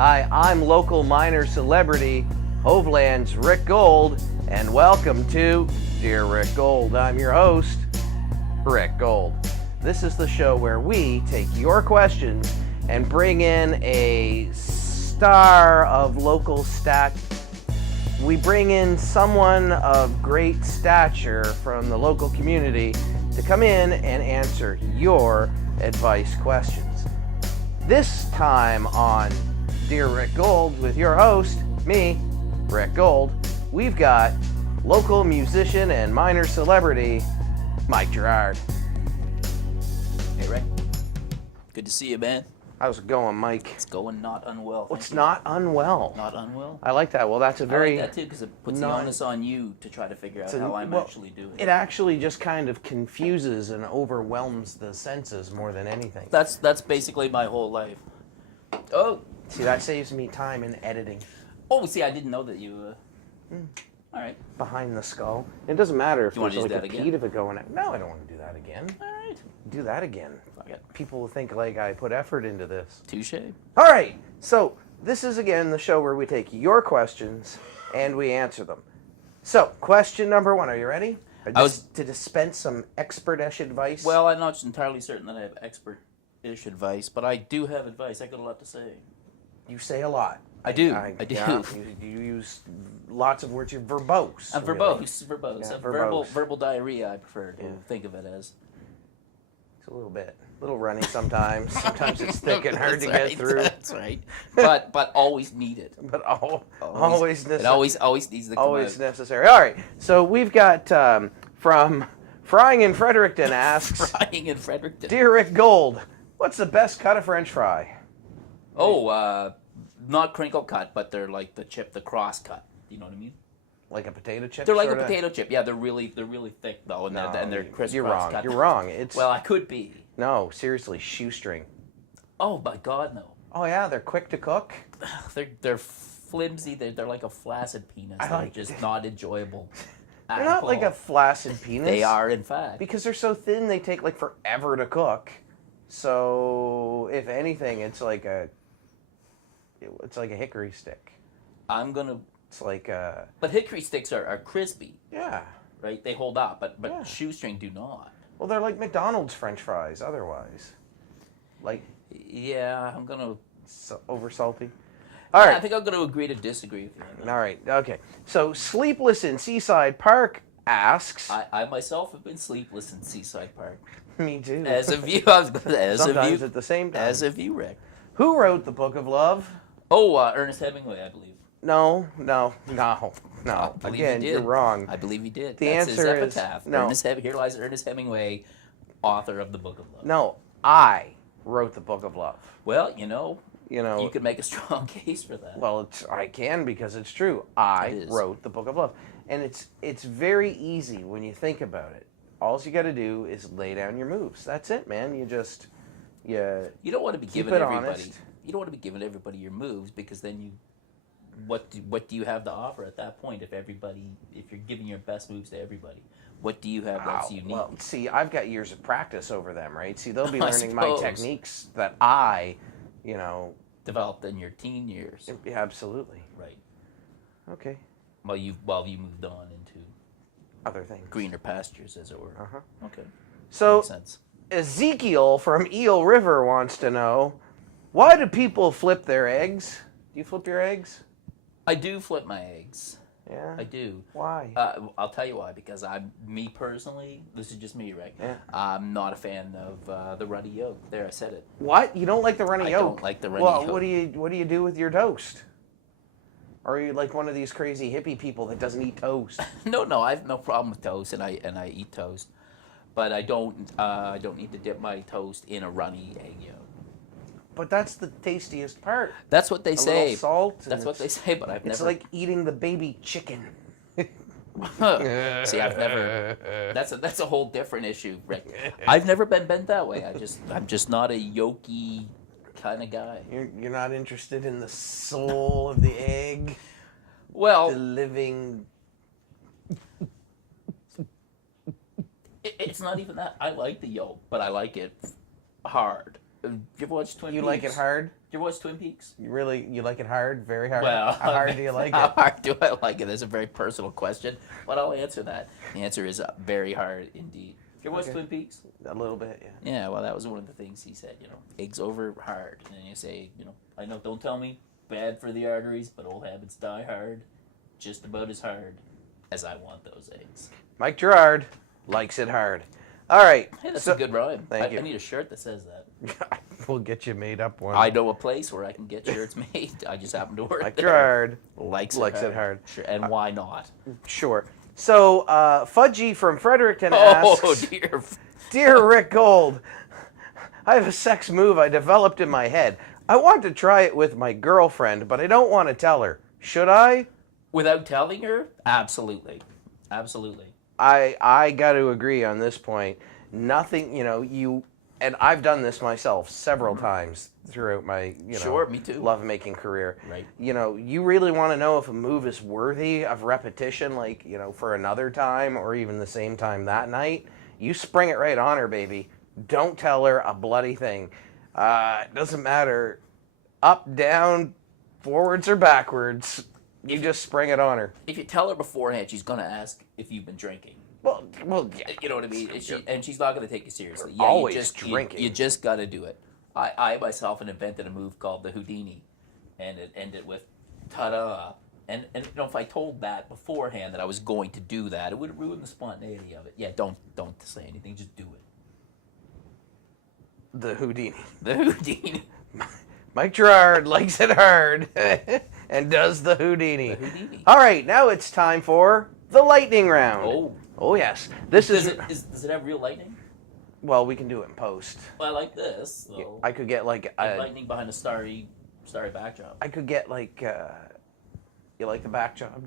Hi, I'm local miner celebrity, HoveLand's Rick Gold, and welcome to Dear Rick Gold. I'm your host, Rick Gold. This is the show where we take your questions and bring in a star of local We bring in someone of great stature from the local community to come in and answer your advice questions. This time on Dear Rick Gold with your host, me, Rick Gold, we've got local musician and miner celebrity, Mike Girouard. Hey, Rick. Good to see you, man. How's it going, Mike? It's going not unwell. What's not unwell? Not unwell? I like that. Well, that's a very... I like that, too, because it puts the onus on you to try to figure out how I'm actually doing. It actually just kind of confuses and overwhelms the senses more than anything. That's basically my whole life. Oh. See, that saves me time in editing. Oh, see, I didn't know that you... All right. Behind the skull. It doesn't matter if there's like a again? bead of it going... No, I don't want to do that again. All right. Do that again. People will think like I put effort into this. Touche. All right. So this is again the show where we take your questions and we answer them. So question number one. Are you ready? To dispense some expert-ish advice. Well, I'm not entirely certain that I have expert-ish advice, but I do have advice. I got a lot to say. You say a lot. I do. Yeah, you use lots of words. You're verbose. I'm verbose. Verbose. Yeah, Verbal diarrhea, I prefer to think of it as. It's a little bit. A little runny sometimes. Sometimes it's thick and hard to get through. That's right. But always needed. But always necessary. It always needs to come Always out. necessary. All right. So we've got from Frying in Fredericton asks. Frying in Fredericton. Dear Rick Gold, what's the best cut of French fry? Oh, not crinkle cut, but they're like the cross cut. You know what I mean? Like a potato chip? They're like a potato chip. Yeah, they're really thick though, and they're crisp. You're wrong. Cut. You're wrong. Well, I could be. No, seriously, shoestring. Oh my God, no. Oh yeah, they're quick to cook. They're flimsy. They're like a flaccid penis. They're just not enjoyable. They're not like a flaccid penis. They are, in fact. Because they're so thin, they take like forever to cook. So if anything, it's like a hickory stick. It's like But hickory sticks are crispy. Yeah. Right? They hold up, but yeah. Shoestring do not. Well, they're like McDonald's French fries otherwise. Like... Yeah, I'm going to... Over salty? All right. I think I'm going to agree to disagree with you. All right. Okay. So, Sleepless in Seaside Park asks... I myself have been sleepless in Seaside Park. Me too. As of you, I was going to... Sometimes at the same time. As of you, Rick. Who wrote the Book of Love? Oh, Ernest Hemingway, I believe. No. Again, you're wrong. I believe he did. That's his answer epitaph. is no. Here lies Ernest Hemingway, author of the Book of Love. No, I wrote the Book of Love. Well, you could make a strong case for that. Well, I can because it's true. I wrote the Book of Love, and it's very easy when you think about it. All you got to do is lay down your moves. That's it, man. You don't want to be giving everybody. Honest. You don't want to be giving everybody your moves because then you. What do you have to offer at that point if you're giving your best moves to everybody? What do you have that's unique? Well, see, I've got years of practice over them, right? See, they'll be learning my techniques that I, developed in your teen years. Yeah, absolutely. Right. Okay. While you moved on into other things, greener pastures, as it were. Okay. So, makes sense. Ezekiel from Eel River wants to know, why do people flip their eggs? Do you flip your eggs? I do flip my eggs. Yeah? I do. Why? I'll tell you why. Because me personally, this is just me, Rick. Yeah. I'm not a fan of the runny yolk. There, I said it. What? You don't like the runny yolk? I don't like the runny yolk. What do you do with your toast? Or are you like one of these crazy hippie people that doesn't eat toast? No, I have no problem with toast, and I eat toast, but I don't need to dip my toast in a runny egg yolk. But that's the tastiest part. That's what they say. Little salt. That's what they say, but I've never... It's like eating the baby chicken. See, I've never... That's a whole different issue, Rick. I've never been bent that way. I'm just not a yolky kind of guy. You're not interested in the soul of the egg? Well... The living... It's not even that. I like the yolk, but I like it hard. You ever watch Twin Peaks? You like it hard? You ever watch Twin Peaks? You like it hard? Very hard? Well, how hard do you like how it? hard do I like it? That's a very personal question, but I'll answer that. The answer is very hard indeed. You ever watch Twin Peaks? A little bit, yeah. Yeah, well, that was one of the things he said, eggs over hard. And then you say, I know, don't tell me, bad for the arteries, but old habits die hard, just about as hard as I want those eggs. Mike Girouard likes it hard. All right. Hey, that's a good rhyme. Thank you. I need a shirt that says that. We'll get you made up one. I know a place where I can get shirts made. I just happen to work Mike there. Girouard likes it hard. Sure, and why not? Sure. So, Fudgy from Fredericton asks, Oh, dear. Dear Rick Gold, I have a sex move I developed in my head. I want to try it with my girlfriend, but I don't want to tell her. Should I? Without telling her? Absolutely. Absolutely. I got to agree on this point. Nothing, and I've done this myself several times throughout my, Sure, me too. lovemaking career. Right. You really want to know if a move is worthy of repetition, like, for another time or even the same time that night. You spring it right on her, baby. Don't tell her a bloody thing. It doesn't matter up, down, forwards or backwards. You just spring it on her. If you tell her beforehand, she's going to ask if you've been drinking. Well, yeah. You know what I mean? And she's not going to take you seriously. Yeah, always drinking. You just got to do it. I myself invented a move called the Houdini, and it ended with ta-da. And if I told that beforehand that I was going to do that, it would ruin the spontaneity of it. Yeah, don't say anything. Just do it. The Houdini. The Houdini. Mike Girouard likes it hard and does the Houdini. The Houdini. All right, now it's time for the lightning round. Oh yes. Does it have real lightning? Well, we can do it in post. Well, I like this. So I could get like lightning behind a starry backdrop. I could get like you like the backdrop?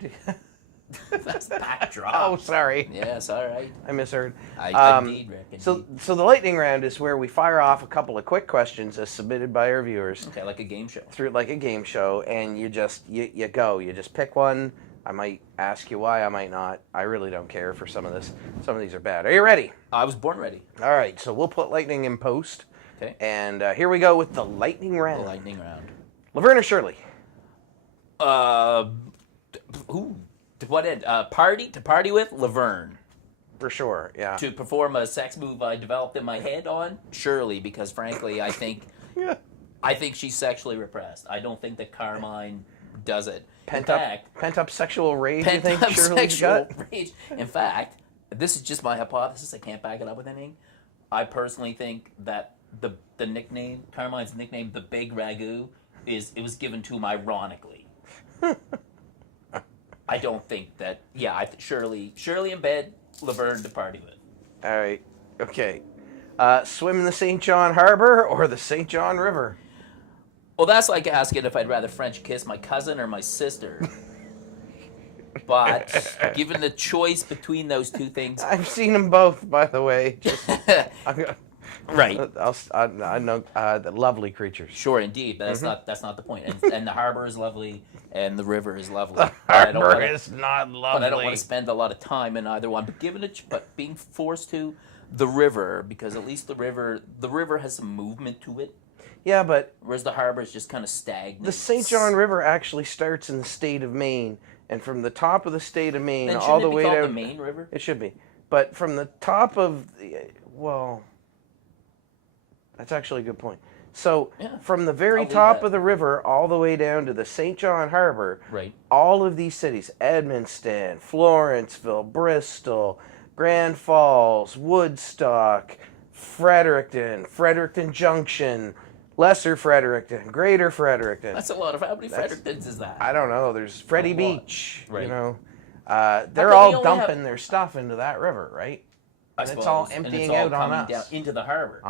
That's the backdrop. Oh, sorry. Yes, all right. I misheard. I indeed, Rick. Indeed. So the lightning round is where we fire off a couple of quick questions as submitted by our viewers. Okay, like a game show. Through like a game show, and you just you just pick one. I might ask you why, I might not. I really don't care for some of this. Some of these are bad. Are you ready? I was born ready. All right, so we'll put lightning in post. Okay. And here we go with the lightning round. The lightning round. Laverne or Shirley? Who? To what end? Party with Laverne. For sure, yeah. To perform a sex move I developed in my head on Shirley, because frankly, I think she's sexually repressed. I don't think that Carmine does it. Pent up sexual rage. You think Shirley's got? Rage. In fact, this is just my hypothesis. I can't back it up with anything. I personally think that the nickname, Carmine's nickname, the Big Ragu, it was given to him ironically. I don't think that. Yeah, Shirley in bed, Laverne to party with. All right. Okay. Swim in the St. John Harbor or the St. John River? Well, that's like asking if I'd rather French kiss my cousin or my sister. But given the choice between those two things, I've seen them both, by the way. Right. I know the lovely creatures. Sure, indeed, but that's not the point. And the harbor is lovely, and the river is lovely. The harbor is not lovely. But I don't want to spend a lot of time in either one. But being forced to the river, because at least the river has some movement to it. Yeah, but whereas the harbor is just kind of stagnant. The St. John River actually starts in the state of Maine, and from the top of the state of Maine then all the way down. The Maine River? It should be, but from the top of that's actually a good point. So from the very top of the river all the way down to the St. John Harbor, right? All of these cities: Edmundston, Florenceville, Bristol, Grand Falls, Woodstock, Fredericton Junction, Lesser Fredericton, Greater Fredericton. That's a lot of. How many Frederictons is that? I don't know. There's Freddie Beach. Right. You know, they're all dumping their stuff into that river, right? And it's all emptying out on us. Down into the harbor.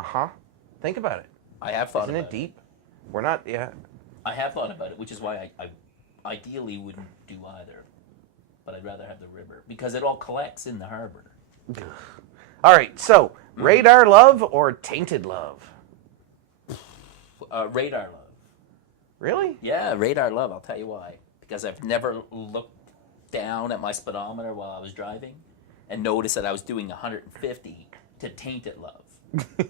Think about it. I have thought about it. Isn't it deep? We're not. Yeah. I have thought about it, which is why I ideally wouldn't do either, but I'd rather have the river because it all collects in the harbor. All right. So, radar love or tainted love? Radar love. Really? Yeah, radar love. I'll tell you why. Because I've never looked down at my speedometer while I was driving and noticed that I was doing 150 to tainted love.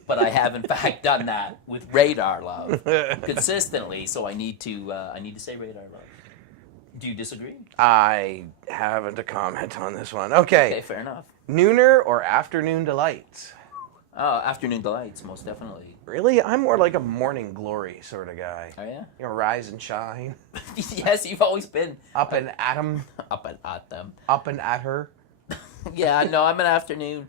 But I have in fact done that with radar love consistently, so I need to say radar love. Do you disagree? I haven't a comment on this one. Okay. Okay, fair enough. Nooner or afternoon delights? Afternoon delights, most definitely. Really? I'm more like a morning glory sort of guy. Oh yeah? You know, rise and shine. Yes, you've always been Up and at 'em. up and at them. Up and at her. Yeah, no, I'm an afternoon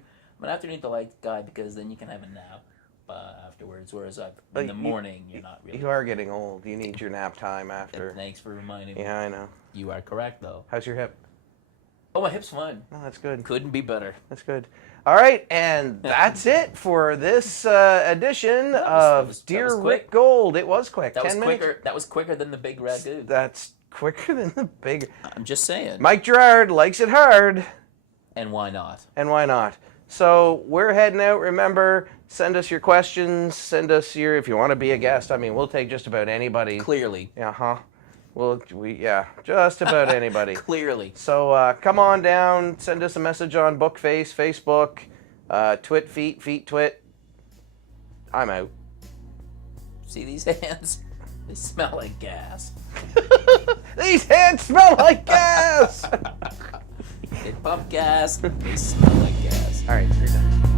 delight guy because then you can have a nap afterwards. Whereas in the morning, you're not really. You are getting old. You need your nap time after. Thanks for reminding me. Yeah, I know. You are correct, though. How's your hip? Oh, my hip's fine. Oh, that's good. Couldn't be better. That's good. All right, and that's it for this edition that of was Dear quick. Rick Gold. It was quick. That 10 was minutes. quicker. That was quicker than the big ragu. That's quicker than the big. I'm just saying. Mike Girouard likes it hard. And why not? And why not? So we're heading out. Remember, send us your questions. Send us your, if you want to be a guest. I mean, we'll take just about anybody. Clearly. Just about anybody. Clearly. So come on down. Send us a message on Bookface, Facebook, Feet Twit. I'm out. See these hands? They smell like gas. These hands smell like gas. They pump gas. They smell like gas. All right, you're done.